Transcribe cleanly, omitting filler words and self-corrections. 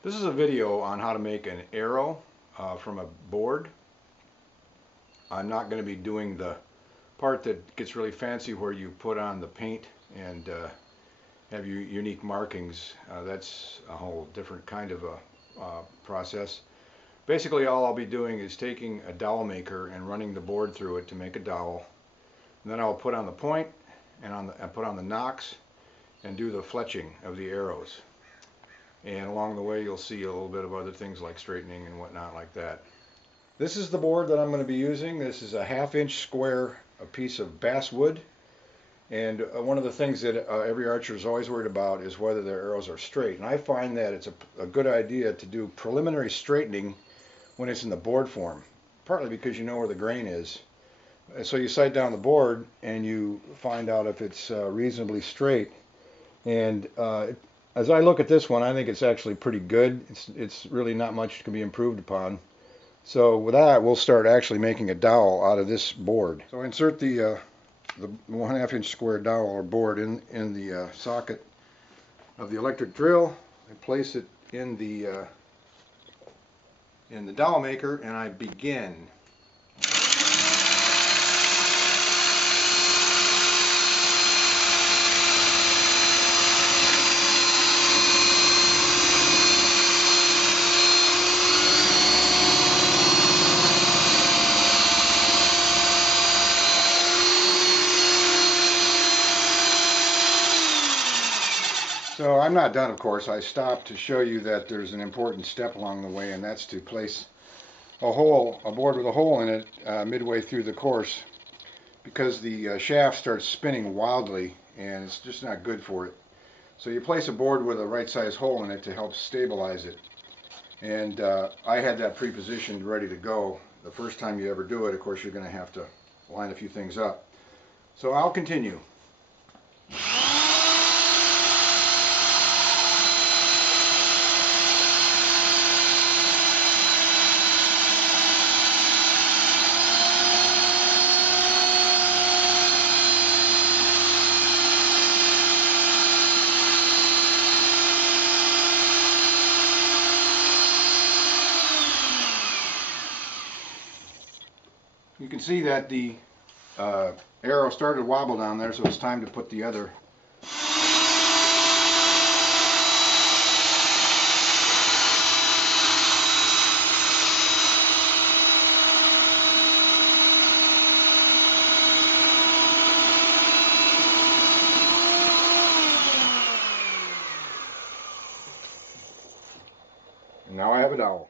This is a video on how to make an arrow from a board. I'm not going to be doing the part that gets really fancy where you put on the paint and have your unique markings. That's a whole different kind of a process. Basically all I'll be doing is taking a dowel maker and running the board through it to make a dowel. And then I'll put on the point and put on the nocks and do the fletching of the arrows. And along the way you'll see a little bit of other things like straightening and whatnot like that. This is the board that I'm going to be using. This is a 1/2 inch square a piece of basswood, and one of the things that every archer is always worried about is whether their arrows are straight, and I find that it's a good idea to do preliminary straightening when it's in the board form, partly because you know where the grain is. And so you sight down the board and you find out if it's reasonably straight, and as I look at this one, I think it's actually pretty good. It's really not much can be improved upon. So with that, we'll start actually making a dowel out of this board. So insert the 1/2 inch square dowel or board in the socket of the electric drill. I place it in the dowel maker, and I begin. So I'm not done, of course. I stopped to show you that there's an important step along the way, and that's to place a board with a hole in it midway through the course, because the shaft starts spinning wildly and it's just not good for it. So you place a board with a right size hole in it to help stabilize it. And I had that pre-positioned ready to go. The first time you ever do it, of course, you're going to have to line a few things up. So I'll continue. You can see that the arrow started to wobble down there, so it's time to put the other and now I have a dowel.